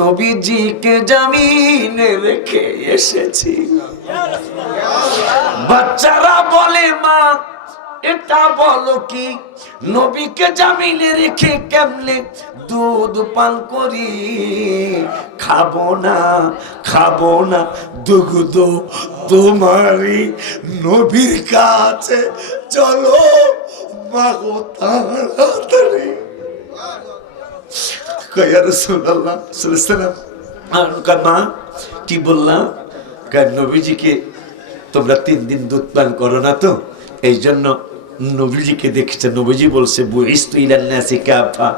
নবীজিকে জামিনে রেখে এসেছি। বাচ্চারা বলে মা এটা বলো কি, নবীকে জামিনে রেখে কেমনে দুধ পান করি? খাবো না খাবো না দুগ্ধ তোমারই নবীর কাছে চলো মাগো তাড়াতাড়ি। মা কি বললাম? নবীজিকে তোমরা 3 দিন দুধ পান করো না তো, এই জন্য নবীজিকে দেখেছে। নবীজি বলছে বুইস্তু ইলান নাসি কাফা,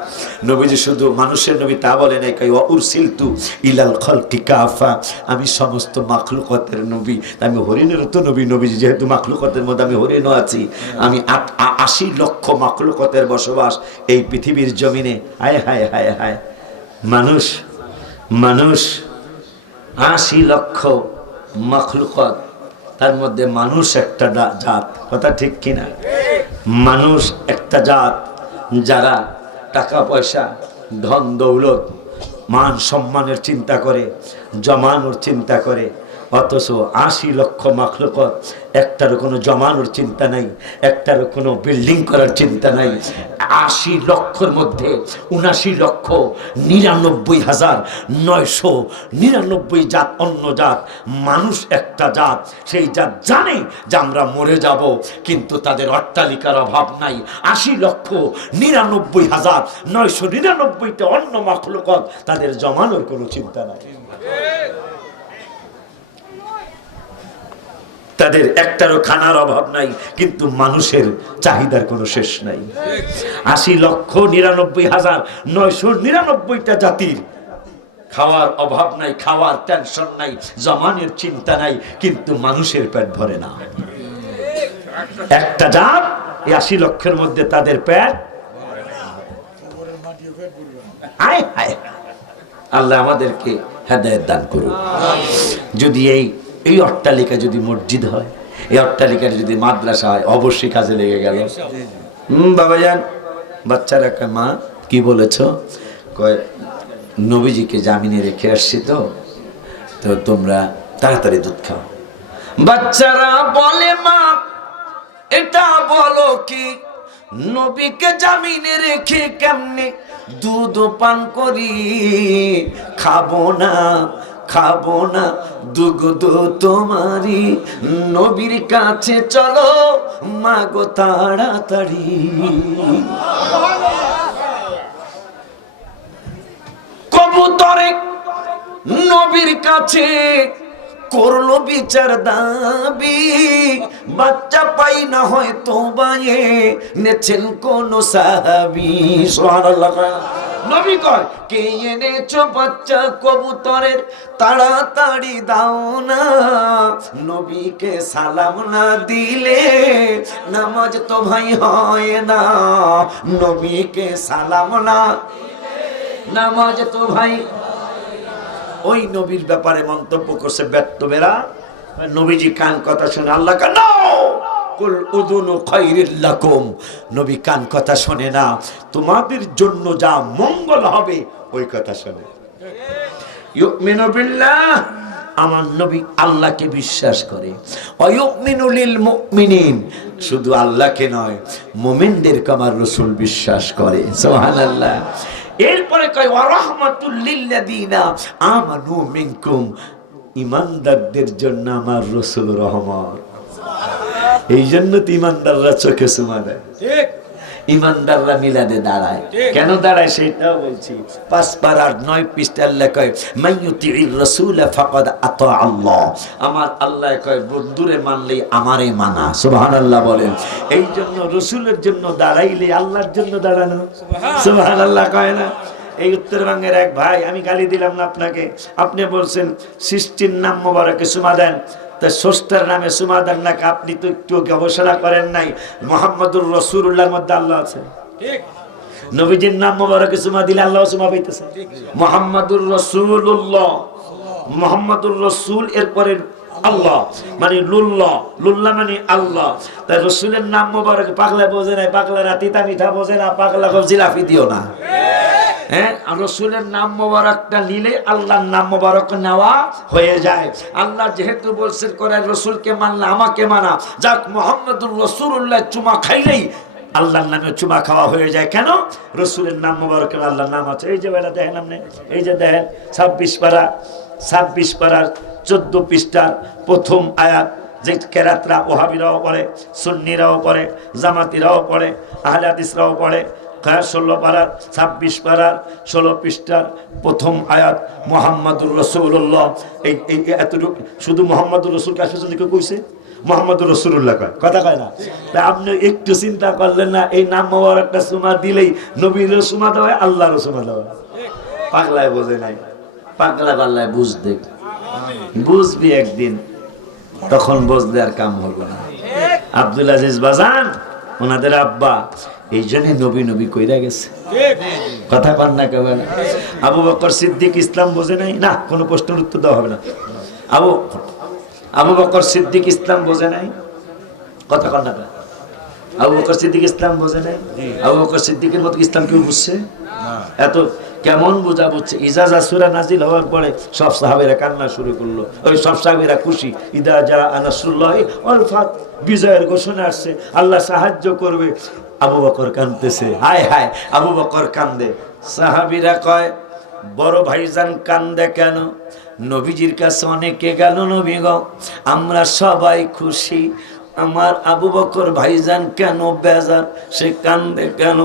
নবীজি শুধু মানুষের নবী তা বলে নাই, কই ওয়া উরসিলতু ইলাল খালকি কাফা, আমি সমস্ত মাখলুকাতের নবী। আমি হরিণেরও তো নবী, নবীজি যেহেতু মাখলুকাতের মধ্যে, আমি হরিণও আছি। আমি 80 লক্ষ মাখলুকাতের বসবাস এই পৃথিবীর জমিনে। হায় হায় হায় হায়, মানুষ মানুষ 80 লক্ষ মাখলুকাত, তার মধ্যে মানুষ একটা জাত। কথা ঠিক কিনা? মানুষ একটা জাত যারা টাকা পয়সা ধন দৌলত মান সম্মানের চিন্তা করে, জমানোর চিন্তা করে, অথচ 80 লক্ষ মাখলুকাত একটারও কোনো জমানোর চিন্তা নাই, একটারও কোনো বিল্ডিং করার চিন্তা নাই। 80 লক্ষের মধ্যে 79,99,999 জাত অন্য জাত, মানুষ একটা জাত। সেই জাত জানে যে আমরা মরে যাব, কিন্তু তাদের অট্টালিকার অভাব নাই। 80,99,999টা অন্য মাখলুকাত, তাদের জমানোর কোনো চিন্তা নাই, তাদের একটারও খানার অভাব নাই, কিন্তু মানুষের চাহিদার কোনো শেষ নাই। 80,99,999টা জাতির খাওয়ার অভাব নাই, খাওয়ার টেনশন নাই, জমানের চিন্তা নাই, কিন্তু মানুষের পেট ভরে না। একটা জাত 80 লক্ষের মধ্যে তাদের পেট। আল্লাহ আমাদেরকে হেদায়েত দান করুন। যদি এই অট্টালিকা যদি মসজিদ হয়, এই অট্টালিকার যদি মাদ্রাসা হয়, অবশ্যই কাজে লেগে গেল। বাবাজান, বাচ্চারা কয় মা কি বলেছ? কয় নবীজিকে জামিনে রেখে আসছি তো তোমরা তাড়াতাড়ি দুধ খাও। বাচ্চারা বলে মা এটা বলো কি, নবীকে জামিনে রেখে কেমনে দুধ পান করি? খাবো না খাবো না দুগ্ধ তোমারি নবীর কাছে চলো মাগো তাড়াতাড়ি। কবুতরে নবীর কাছে করলো বিচার দাবি, বাচ্চা পাই না হয়তো বাইয়ে নেছেন কোন সাহাবী। সুবহানাল্লাহ। নবী কয় কে এনেছো বাচ্চা কবুতরের, তাড়াতাড়ি দাও না। নবীকে সালাম না দিলে নামাজ তো ভাই হয় না, নবীকে সালাম না নামাজ তো ভাই। ওই নবীর ব্যাপারে মন্তব্য করছে ব্যর্থবেরা, নবীজি কান কথা শুনে আল্লাহ কেন কুল উযুনু খায়রিল লাকুম, নবী কান কথা শোনে না, তোমাদের জন্য যা মঙ্গল হবে ওই কথা শোনে। ইউমিনু বিল্লাহ, আমার নবী আল্লাহকে বিশ্বাস করে। ওয়ায়ুমিনু লিল মুমিনিন, শুধু আল্লাহকে নয় মুমিনদেরকে আমার রাসূল বিশ্বাস করে। সুবহানাল্লাহ। এরপরে কয় ওয়া রাহমাতুল লিল্লাযিনা আমানু মিনকুম, ঈমানদারদের জন্য আমার রাসূল রহমত। এই জন্য তো ঈমানদাররা চোখে চুমা দেয়, ঠিক? ঈমানদাররা মিলাদে দাঁড়ায়, কেন দাঁড়ায় সেটাও বলছি। 5 পারা 9 পৃষ্ঠা আল্লাহ কয় মাইয়ুতির রাসূল ফাকাদ আতা আল্লাহ, আমার আল্লাহ কয় বন্ধুরে মানলেই আমারে মানা। সুবহানাল্লাহ বলেন। এই জন্য রাসূলের জন্য দাঁড়াইলে আল্লাহর জন্য দাঁড়ানো। সুবহানাল্লাহ কয় না? এই উত্তরবঙ্গের এক ভাই, আমি গালি দিলাম না আপনাকে, আপনি বলছেন সৃষ্টির নাম মোবারকে সুমা দেন, স্রষ্টার নামে সুমা দেন না। আপনি তো একটু গবেষণা করেন নাই, মুহাম্মদুর রাসূলুল্লাহর মধ্যে আল্লাহ আছে, ঠিক? নবীজির নাম মোবারকে সুমা দিলে আল্লাহ সুমা পাইতেছে। মুহাম্মদুর রাসূলুল্লাহ, মুহাম্মদুর রাসূল এরপরে আল্লাহ মানে লুল্লাহ, লুল্লাহ মানে আল্লাহ। তাই রাসূলের নাম মোবারক পাগলা বোঝে না, পাগলা রাতি তা মিঠা বোঝে না, পাগলা জিলাপি দিও না। হ্যাঁ, রসুলের নাম মোবারকটা নিলে আল্লাহর নাম মোবারক নেওয়া হয়ে যায়। আল্লাহ যেহেতু বলছেন করে রসুলকে মানলে আমাকে মানা, যাক মুহাম্মদুর রাসূলুল্লাহ চুমা খাইলেই আল্লাহর নামে চুমা খাওয়া হয়ে যায়। কেন? রসুলের নাম মোবারকের আল্লাহর নাম আছে। এই যে বেলা দেখেন আপনি, এই যে দেখেন 26 পারার 14 পৃষ্ঠার প্রথম আয়াত, যে কেরাতরা ওহাবিরাও পড়ে, সুন্নিরাও পড়ে, জামাতিরাও পড়ে, আহলে হাদিসরাও পড়ে। 16 পারার 26 পারার 16 পৃষ্ঠার প্রথম আয়াত, মুহাম্মাদুর রাসূলুল্লাহ। এই এতটুকু শুধু মুহাম্মাদুর রাসূল কাছে কেউ কইছে? মুহাম্মাদুর রাসূলুল্লাহ কয়, কথা কয় না? আপনি একটু চিন্তা করলেন না, এই নাম মোবারকটা সুমা দিলেই নবীর সুমা দেওয়া হয়, আল্লাহর সুমা দেওয়া হয়। পাগলায় বোঝে নাই, পাগলা পাল্লায় বুঝবি একদিন, তখন বুঝলে আর কাম হলো না। আব্দুল আজিজ বাজান ওনাদের আব্বা এই জন্য নবী কইরা গেছে, কথা কন না কেউ? আবু বকর সিদ্দিক ইসলাম বোঝে নাই? না, কোনো প্রশ্নের উত্তর দেওয়া হবে না। আবু বকর সিদ্দিক ইসলাম বোঝে নাই, কথা কন না? আবু বকর সিদ্দিক ইসলাম বোঝে নাই? আবু বকর সিদ্দিকের মতো ইসলাম কেউ বুঝছে? এত কেমন বোঝা বুঝছে? ইজাজা সূরা নাজিল হওয়ার পরে সব সাহাবীরা কান্না শুরু করলো। ওই সব সাহাবীরা খুশি, ইদা জা নাসরুল্লাহি ওয়াল ফাত, বিজয়ের ঘোষণা আসছে, আল্লাহ সাহায্য করবে। আবু বকর কাঁদতেছে, হায় হায়, আবু বকর কান্দে। সাহাবীরা কয়, বড় ভাইজান কান্দে কেন? নবীজির কাছে অনেকে গেল, নবী গো আমরা সবাই খুশি, আমার আবু বকর ভাইজান কেন বেজার, সে কান্দে কেন?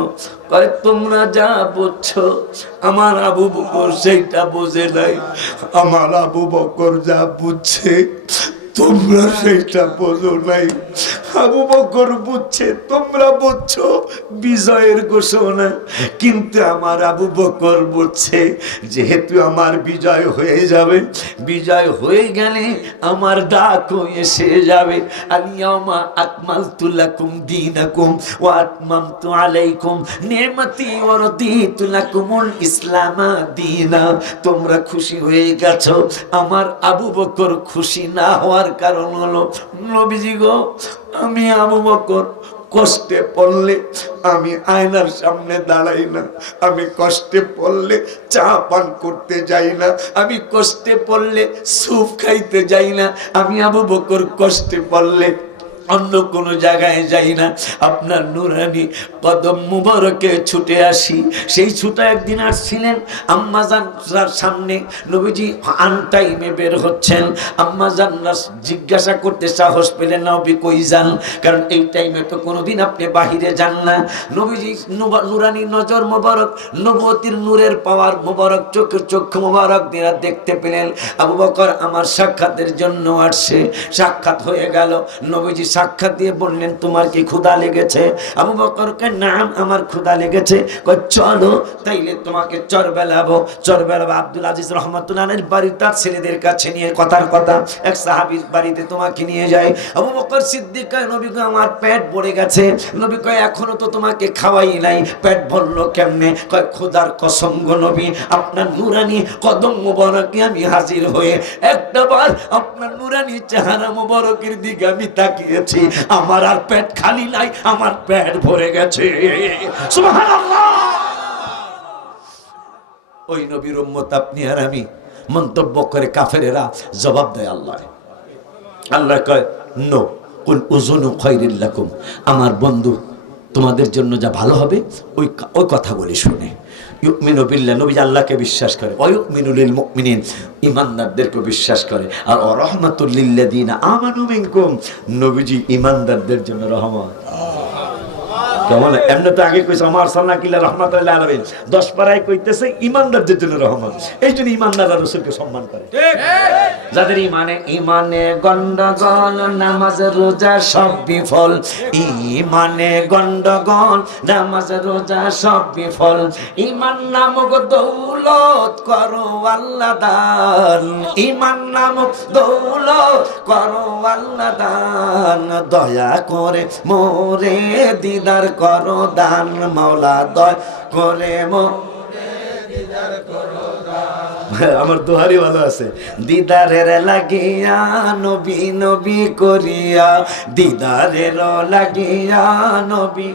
কয় তোমরা যা বুঝছো আমার আবু বকর সেইটা বোঝে নাই, আমার আবু বকর যা বুঝছে তোমরা সেইটা বোঝো নাই। আবু বকর বুঝছে, তোমরা বুঝছো বিজয়ের ঘোষণা, কিন্তু আমার আবু বকর বুঝছে যেহেতু আমার বিজয় হয়ে যাবে, বিজয় হয়ে গেলে আমার ডাকও এসে যাবে। আলিয়ামা আকমালতু লাকুম দীনাকুম ওয়া আতমামতু আলাইকুম নি'মাতি ওয়া রাদিতু লাকুমুল ইসলাম দীনা। তোমরা খুশি হয়ে গেছো, আমার আবু বকর খুশি না হওয়ার কারণ হলো, নবীজি গো আমি আবু বকর কষ্টে পড়লে আমি আয়নার সামনে দাঁড়াই না, আমি কষ্টে পড়লে চা পান করতে যাই না, আমি কষ্টে পড়লে স্যুপ খাইতে যাই না, আমি আবু বকর কষ্টে পড়লে অন্য কোনো জায়গায় যাই না, আপনার নুরানি কদম মুবারকে ছুটে আসি। সেই ছুটা একদিন আসছিলেন আম্মাজানরার সামনে, নবীজি আন টাইমে বের হচ্ছেন, আম্মাজানরা জিজ্ঞাসা করতে সাহস পেলেন নবী কই যান, কারণ এই টাইমে তো কোনোদিন আপনি বাহিরে যান না। নবীজি নুরানি নজর মোবারক, নবুয়তির নূরের পাওয়ার মোবারক, চক্ষু মোবারক দিয়ে দেখতে পেলেন আবু বকর আমার সাক্ষাতের জন্য আসছে। সাক্ষাৎ হয়ে গেল, নবীজি সাক্ষাৎ দিয়ে বললেন তোমার কি ক্ষুধা লেগেছে? আবু বকরকে নাম আমার ক্ষুধা লেগেছে। কই চলো তাইলে তোমাকে চরবেলাবো। আব্দুল আজিজ রহমাতুল্লাহির বাড়ি তার ছেলেদের কাছে নিয়ে কথার কথা এক সাহাবীর বাড়িতে তোমাকে নিয়ে যায়। আবু বকর সিদ্দিক কয় নবী গো আমার পেট ভরে গেছে। নবী কয় এখনো তো তোমাকে খাওয়াই নাই, পেট ভরলো কেমনে? কয় খোদার কসম গো নবী, আপনার নুরানি কদম মোবারকে আমি হাজির হয়ে একটাবার আপনার নুরানি চেহারা মোবারকের দিকে আমি তাকিয়েছি, আমার আর পেট খালি নাই, আমার পেট ভরে গেছে। সুবহানাল্লাহ। ওই নবীর উম্মত আপনি আর আমি মন্তব্য করে কাফেরেরা জবাব দেয় আল্লাহ। আল্লাহ কয় নো কুল উযুনু খায়রিল লাকুম, আমার বন্ধু তোমাদের জন্য যা ভালো হবে ওই কথা বলে শুনে। ইউমিনু বিল্লাহ, নবী আল্লাহকে বিশ্বাস করে, ওয়া ইউমিনু লিল মুমিনিন, ঈমানদারদেরকে বিশ্বাস করে, আর ওয়া রাহমাতুল লিল্লাযিনা আমানু মিনকুম, নবীজি ঈমানদারদের জন্য রহমত। কেমন এমনি তো আগে কইছে আমার সাল্লাল্লাহু রাহমাতুল লিল আলামিন, 10 পারায় কইতেছে ঈমানদারদের জন্য রহমত। এই জন্য ঈমানদাররা রাসূলকে সম্মান করে। ঠিক, যাদের ঈমানে গন্ডগোল, নামাজ রোজা সব বিফল, ঈমানে গন্ডগোল, নামাজ রোজা সব বিফল, ঈমান নামক দৌলত করো আল্লাহ দান, ঈমান নামক দৌলত করো আল্লাহ দান, দয়া করে মোরে দিদার করো দান, মাওলা দয়া করে আমার দোহারি ভালো আছে, দিদারের লাগিয়া নবী নবী করিয়া, দিদারের লাগিয়া নবী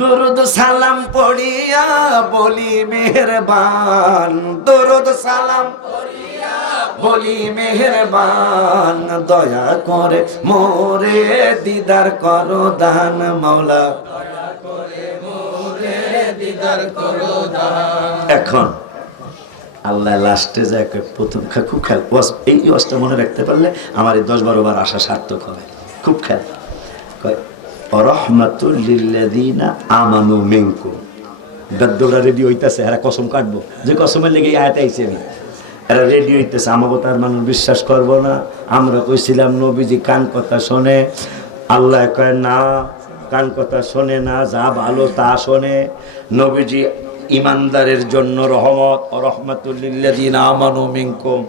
দুরুদ সালাম পড়িয়া বলি মেহেরবান, দুরুদ সালাম বলি মেহেরবান, দয়া করে মোরে দিদার করো দান মাওলা। এখন আল্লাহ লাস্টে যায় প্রথম খুব খেয়াল, এই ওয়াজটা মনে রাখতে পারলে আমার এই 10-12 বার আশা সার্থক হবে। খুব খেয়াল, কয় রাহমাতুল লিল্লাযিনা আমানু মিনকুম। গদ্দরা রেডি হইতাছে, এরা কসম কাটবো, যে কসমের লেগে এই আয়াত আইছে। আমি এরা রেডি হইতেছে, আমাকে তার মানুষ বিশ্বাস করবো না। আমরা কইছিলাম নবীজি কান কথা শোনে, আল্লাহ কয় না কান কথা শোনে না, যা ভালো তা শোনে। নবীজি ইমানদারের জন্য রহমত, রাহমাতুল লিল্লাযিনা আমানু মিনকুম।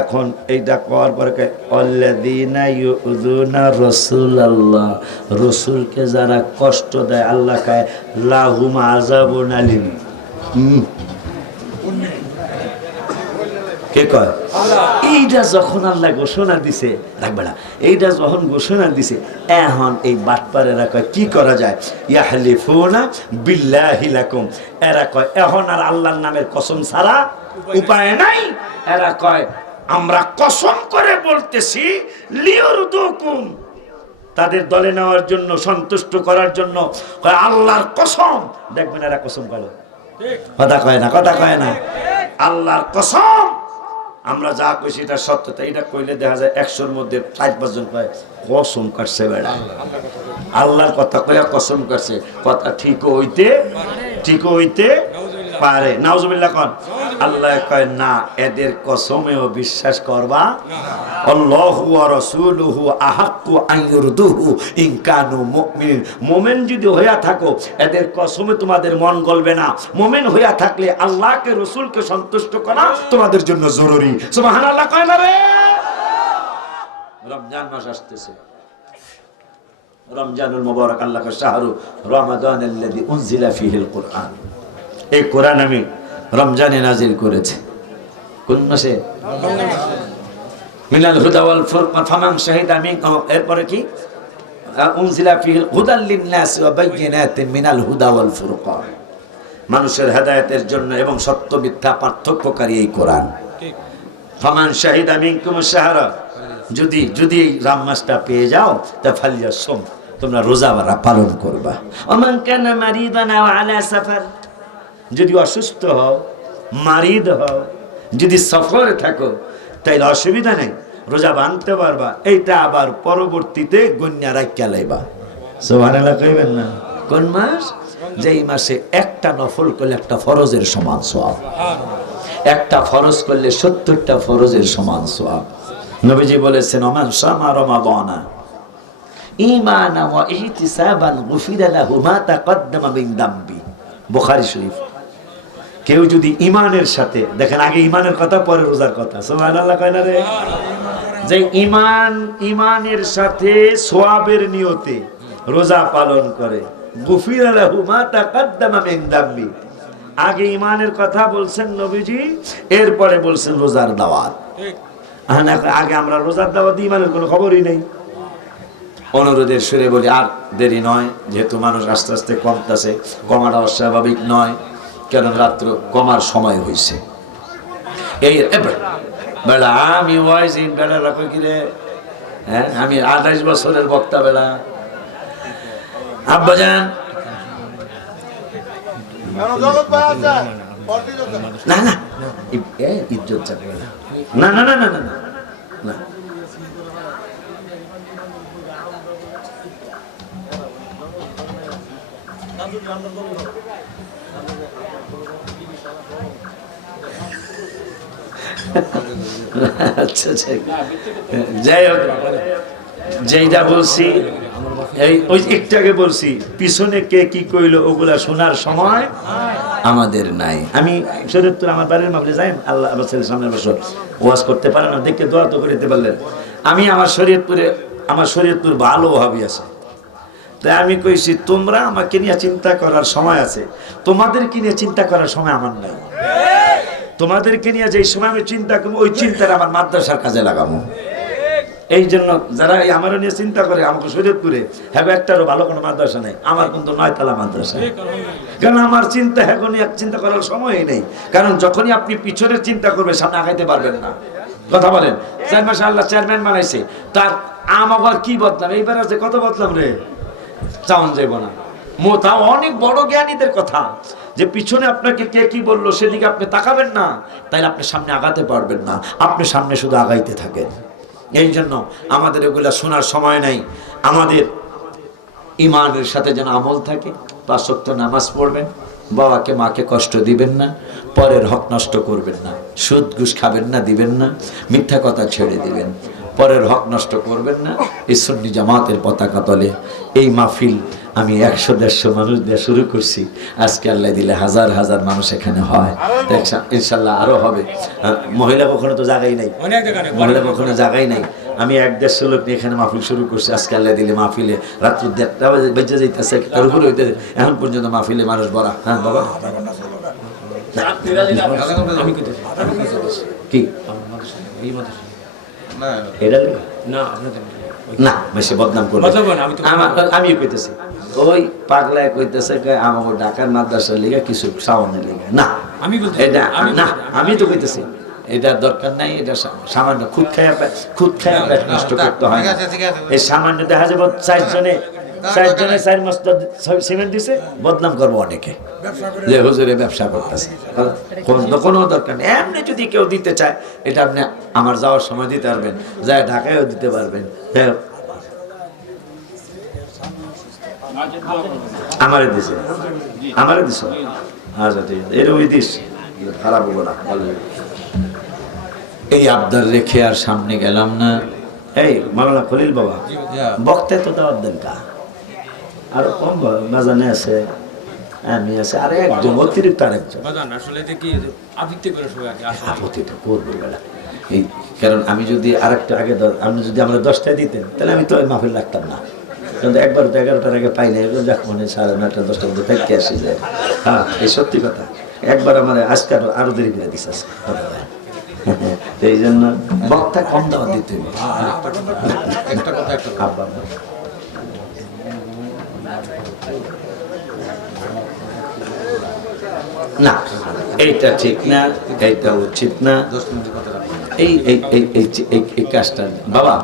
এখন এইটা করার পরে আল্লাযিনা ইউযুনা রাসূলাল্লাহ, রাসূলকে যারা কষ্ট দেয় আল্লাহ কয় লাহুম আযাবুন আলীম। কে কয়? এইটা যখন আল্লাহ ঘোষণা দিছে, রাখবে না, এইটা যখন ঘোষণা দিছে, এখন এই বাটপারেরা কয় কি করা যায়? ইয়াহলিফুনা বিল্লাহি লাকুম, এরা কয় এখন আর আল্লাহর নামের কসম ছাড়া উপায় নাই। এরা কয় আমরা কসম করে বলতেছি লিয়ুরদুকুম, তাদের দলে নেওয়ার জন্য, সন্তুষ্ট করার জন্য কয় আল্লাহর কসম। দেখবেন এরা কসম করে, কথা কয় না, কথা কয় না, আল্লাহর কসম আমরা যা কইছি এটা সত্যতা। এটা কইলে দেখা যায় 100-র মধ্যে 4-5 জন কয় কসম কাটছে বেড়া, আল্লাহর কথা কয়া কসম কাটছে। কথা ঠিক হইতে পারে, নাউজুবিল্লাহ কোন। আল্লাহ কয় না, এদের কসমেও বিশ্বাস করবা। আল্লাহু ওয়া রাসূলুহু আহাক্কু আন ইউরদুহু ইন কানু মুমিনিন। মুমিন যদি হইয়া থাকো, এদের কসমে তোমাদের মন গলবে না। মুমিন হইয়া থাকলে আল্লাহকে রাসূলকে সন্তুষ্ট করা তোমাদের জন্য জরুরি। সুবহানাল্লাহ কয় না রে? রমজান মাস আসতেছে, রমজানুল মুবারক, আল্লাহ কা শাহরু রমাদানাল্লাযী উনজিলা ফীহিল কুরআন। এই কোরআন আমি রমজানে নাজিল করেছে। কোন মাসে? মিনাল হুদা ওয়াল ফুরকান ফামান শাহিদা মিনকুম। এরপরে কি? উনজিলা ফীহিল হুদাল লিন-নাস ওয়া বায়্যিনাতিন মিনাল হুদা ওয়াল ফুরকান। মানুষের হেদায়েতের জন্য এবং সত্য মিথ্যা পার্থক্যকারী এই কোরআন। ফামান শাহিদা মিনকুম শাহরা, যদি রাম মাসটা পেয়ে যাও তা ফালিয়াসুম, তোমরা রোজা পালন করবা। ওমান কানা মারিদান আও আলা সাফার, যদি অসুস্থ হও, মারিদ হও, যদি সফরে থাকো, তাইলে অসুবিধা নেই, রোজা বাঁধতে পারবা। এইটা আবার পরবর্তীতে গণ্যা রাখিয়া লাইবা। সুবহানাল্লাহ কইবেন না? কোন মাস? যেই মাসে একটা নফল করলে একটা ফরজের সমান সওয়াব, একটা ফরজ করলে 70টা ফরজের সমান সওয়াব। নবীজি বলেছেন ওমান শামা রমাদানা ঈমানান ওয়া ইহতিসাবান গুফিরা লাহু মা তাকদ্দামা মিন দামবি। বুখারী শরীফ। কেউ যদি ঈমানের সাথে, দেখেন আগে ঈমানের কথা পরে রোজার কথা। সুবহানাল্লাহ কয় না রে? যে ঈমানের সাথে সওয়াবের নিয়তে রোজা পালন করে, গুফিরা লাহু মা তাকদ্দামা মিন দামবি। আগে ঈমানের কথা বলছেন নবীজি, এরপরে বলছেন রোজার দাওয়াত। আগে আমরা রোজার দাওয়াত দিই, ঈমানের কোনো খবরই নেই। অনুরোধের সুরে বলি, আর দেরি নয়, যেহেতু মানুষ আস্তে আস্তে কমতেছে, কমাটা অস্বাভাবিক নয়, কেন রাত্র কমার সময় হয়েছে। এই বেলা আমি ওয়াইজিন বেলা রাখো কিরে, হ্যাঁ আমি 28 বছরের বক্তা বেলা। আব্বাজান না না ইজ্জত চাকবে না, না না না না না না। আচ্ছা আচ্ছা, যাই হোক, যেইটা বলছি এই ওই একটু আগে বলছি, পিছনে কে কি কইলো ওগুলা শোনার সময় আমাদের নাই। আমি শরীয়তপুর আমার বাড়ির মাহফিলে যাই, আল্লাহ আমার ছেলের সামনের বছর ওয়াজ করতে পারে না, দেখে দোয়া তো করিতে পারলেন। আমি আমার শরীয়তপুর ভালো ভাবি আছে, তাই আমি কইছি তোমরা আমাকে নিয়ে চিন্তা করার সময় আছে, তোমাদেরকে নিয়ে চিন্তা করার সময় আমার নাই। তোমাদেরকে নিয়ে যে সময় আমি চিন্তা করবো, ওই চিন্তাটা আমার মাদ্রাসার কাজে লাগাবো। এই জন্য যারা আমারও নিয়ে চিন্তা করে আমাকে শরীয়তপুরে হ্যাঁ একটারও ভালো কোনো মাদ্রাসা নেই, আমার কিন্তু 9 তলা মাদ্রাসা। কারণ আমার চিন্তা এখন এক চিন্তা করার সময়ই নেই। কারণ যখনই আপনি পিছনের চিন্তা করবেন সামনে আগাইতে পারবেন না। কথা বলেন, 4 মাসে আল্লাহ চেয়ারম্যান বানাইছে, তার আবার কি বদলাম, এইবার আছে কত বদলাম রে, চাওন যাইব না। তাও অনেক বড় জ্ঞানীদের কথা যে পিছনে আপনাকে কে কি বললো সেদিকে আপনি তাকাবেন না, তাইলে আপনি সামনে আগাতে পারবেন না, আপনি সামনে শুধু আগাইতে থাকেন। এই জন্য আমাদের এগুলা শোনার সময় নাই। আমাদের ইমানের সাথে যেন আমল থাকে, 5 ওয়াক্ত নামাজ পড়বেন, বাবাকে মাকে কষ্ট দিবেন না, পরের হক নষ্ট করবেন না, সুদ ঘুষ খাবেন না, দিবেন না, মিথ্যা কথা ছেড়ে দিবেন, পরের হক নষ্ট করবেন না। এই সুন্নি জামাতের পতাকা তলে এই মাহফিল আমি 100-150 মানুষ দিয়ে শুরু করছি, আজকে আল্লাহ দিলে হাজার হাজার মানুষ এখানে হয়, ইনশাল্লাহ আরো হবে। মহিলা কখনো তো জায়গাই নাই, মহিলা কখনো জায়গাই নাই। আমি 1-150 লোক নিয়ে এখানে মাহফিল শুরু করছি, আজকে আল্লাহ দিলে মাহফিলে রাত্রি 1:30 বাজে বেঁচে যাইতেছে, তার উপরে হইতেছে এখন পর্যন্ত মাহফিলে মানুষ ভরা। হ্যাঁ বাবা কি না বেশি বদনাম করবে, আমিও কইতেছি ওই পাগলায় কইতেছে আমার ঢাকার মাদ্রাসার লিগে কিছু সাওয়ানের লিগে না, এটা না আমি তো কইতেছি এটার দরকার নাই। এটা সামান্য খুদ খায়া পেট নষ্ট করতে হয়। এই সামান্য দেখা যাবে 4 জনে 4 মস্তদ সিমেন্ট দিছে, বদনাম করবো অনেকে যে হুজুরে ব্যবসা করতেছে, কোনো দরকার নেই। এমনি যদি কেউ দিতে চায় এটা আপনি আমার যাওয়ার সময় দিতে পারবেন, যায় ঢাকায়ও দিতে পারবেন। আমারে দিছে আচ্ছা ঠিক আছে, এর ওই দিস খারাপ হবো না। এই আবদার রেখে আর সামনে গেলাম না। এই মাওলানা খলিল বাবা বক্তায় তো দাওয়াত দেন কা, আর কম বাজানে আছে, আমি আছে, আর একজন অতিরিক্ত আরেকজন এই কারণ আমি যদি আরেকটা আগে আপনি যদি আমরা 10টায় দিতেন তাহলে আমি তো মাহফিল রাখতাম না, কিন্তু একবার তো 11টার আগে পাই না, যাক মনে 9:30 10টার মধ্যে থাকতে আসি যায়। হ্যাঁ এই সত্যি কথা, একবার আমার আজকে আরো দেরি করে দিচ্ছে এই জন্য বক্তা কম দাওয়া দিতে হবে। না এইটা ঠিক না, এইটা উচিত না। এই কাজটা বাবা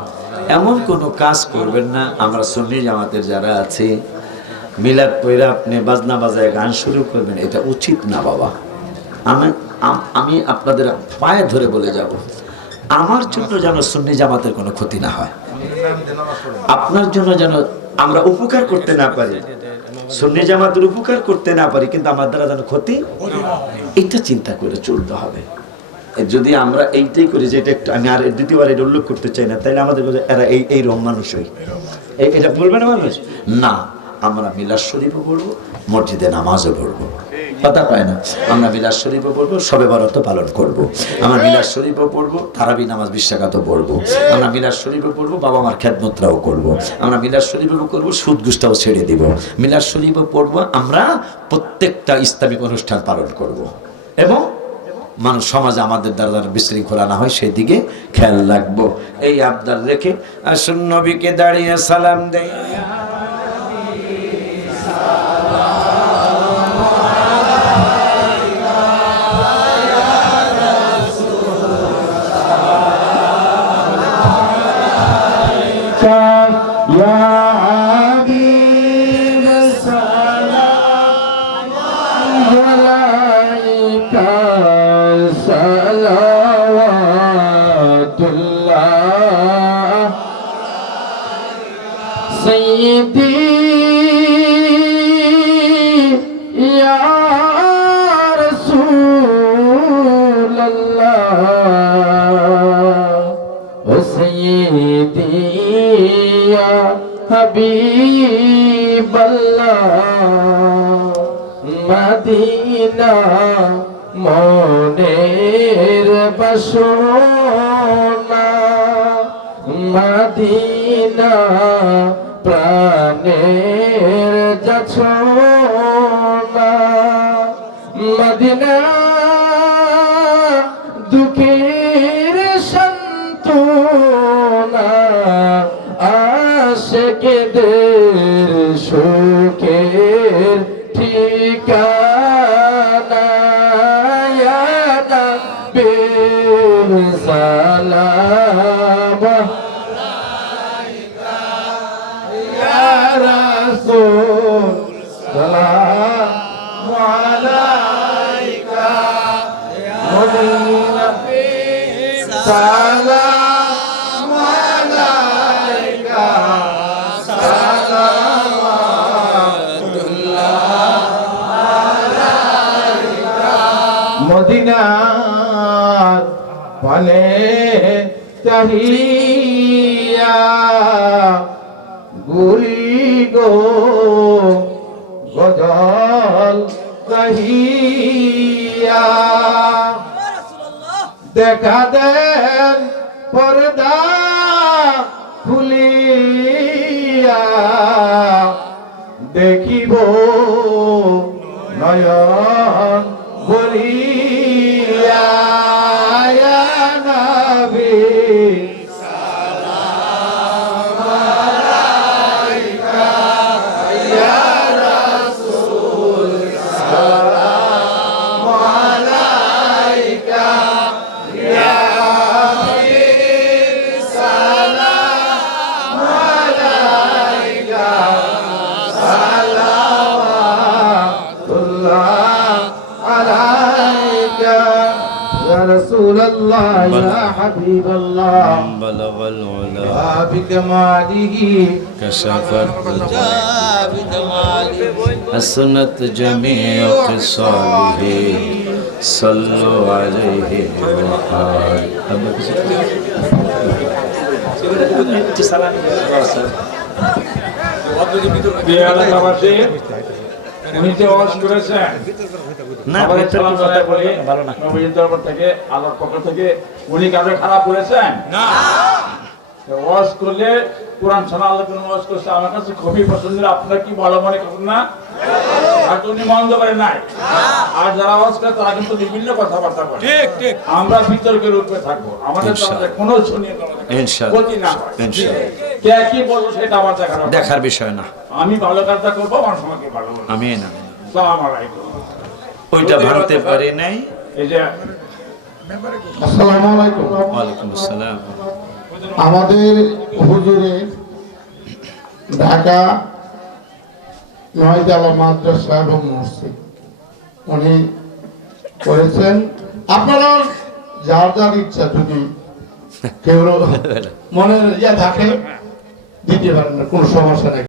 এমন কোনো কাজ করবেন না। আমরা সুন্নি জামাতের যারা আছে মিলাদ কইরা আপনি বাজনা বাজায় গান শুরু করবেন, এটা উচিত না বাবা। আমি আপনাদের পায়ে ধরে বলে যাব, আমার জন্য যেন সুন্নি জামাতের কোনো ক্ষতি না হয়, আপনার জন্য যেন আমরা উপকার করতে না পারি, সুন্নি জামাতের উপকার করতে না পারি, কিন্তু আমার দ্বারা যেন ক্ষতি, এটা চিন্তা করে চলতে হবে। যদি আমরা এইটাই করি যে এটা একটু আমি আর দ্বিতীয়বার এটা উল্লেখ করতে চাই না, তাইলে আমাদের এরা এই রকম মানুষই এটা বলবে না মানুষ না। আমরা মিলাদ শরীফও পড়বো, মসজিদে নামাজও পড়বো, কথা পায় না। আমরা মিলাদ শরীফও পড়বো, শবে বরাত পালন করবো, আমরা মিলাদ শরীফও পড়বো, তারাবি নামাজ বিশ্বকাতও পড়বো, আমরা মিলাদ শরীফও পড়বো, বাবা মার খেদমতটাও করবো, আমরা মিলাদ শরীফও করবো, সুদ ঘুষটাও ছেড়ে দিব, মিলাদ শরীফও পড়বো, আমরা প্রত্যেকটা ইসলামিক অনুষ্ঠান পালন করব এবং মানুষ সমাজে আমাদের দ্বারা বিশৃঙ্খলা না হয় সেই দিকে খেয়াল রাখবো। এই আবদার রেখে আসুন নবীকে দাঁড়িয়ে সালাম দেয়। মদিনা মনের বাসনা, মদিনা প্রাণের যাচনা, মদিনা দুঃখের সান্ত্বনা, সালাম ইয়া রাসূল সালাম আলাইকা মদিনা সালাম আলাইকা মদিনার পানে চাহিয়া গুরি গো গজল কহিয়া দেখা দেন পর্দা খুলিয়া দেখিব নয়ন বলিয়া ইয়া নবী সালাম আলাইকা ইয়া রাসূল সালাম আলাইকা ইয়া হাবিব সালাম আলাইকা সালাওয়াতুল্লাহ আলাইকা ইয়া রাসূলুল্লাহ ইয়া হাবিবাল্লাহ بلغ العلا وبكماله كشف الدجى حسنت جميع خصاله صلوا عليه উনি যে ওয়াজ করেছেন না আমাদের সালাম জানাই বলি নবীর দরবার থেকে আল্লাহর পক্ষ থেকে উনি কাজে খারাপ করেছেন না ওয়াজ করলে কোরআন শোনা আল্লাহ কোন ওয়াজ করছে আমার কাছে খুবই পছন্দের আপনারা কি ভালো মনে করেন না আর উনি মন্দ করে নাই আর যারা ওয়াজ করে তারা কিন্তু বিভিন্ন কথাবার্তা বলে ঠিক ঠিক আমরা বিতর্কের উপরে থাকবো আমাদের সাথে কোনো শুনিয়ে ইনশাআল্লাহ ক্ষতি না হয় ইনশাআল্লাহ কে কি বলবো সেটা আমার দেখার বিষয় না আমি ভালো কাজটা করবো আমার সমাজকে ভালো বলবো আমিন আসসালামু আলাইকুম ওইটা ভাঙতে পারি নাই এই যে আসসালামু আলাইকুম ওয়ালাইকুম আসসালাম আমাদের হুজুরে ঢাকা নয়তলা মাদ্রাসা এবং মসজিদ উনি করেছেন। আপনারা যার যার ইচ্ছা যদি কেউ মনের ইয়া থাকে দিতে পারেন না, কোনো সমস্যা নেই।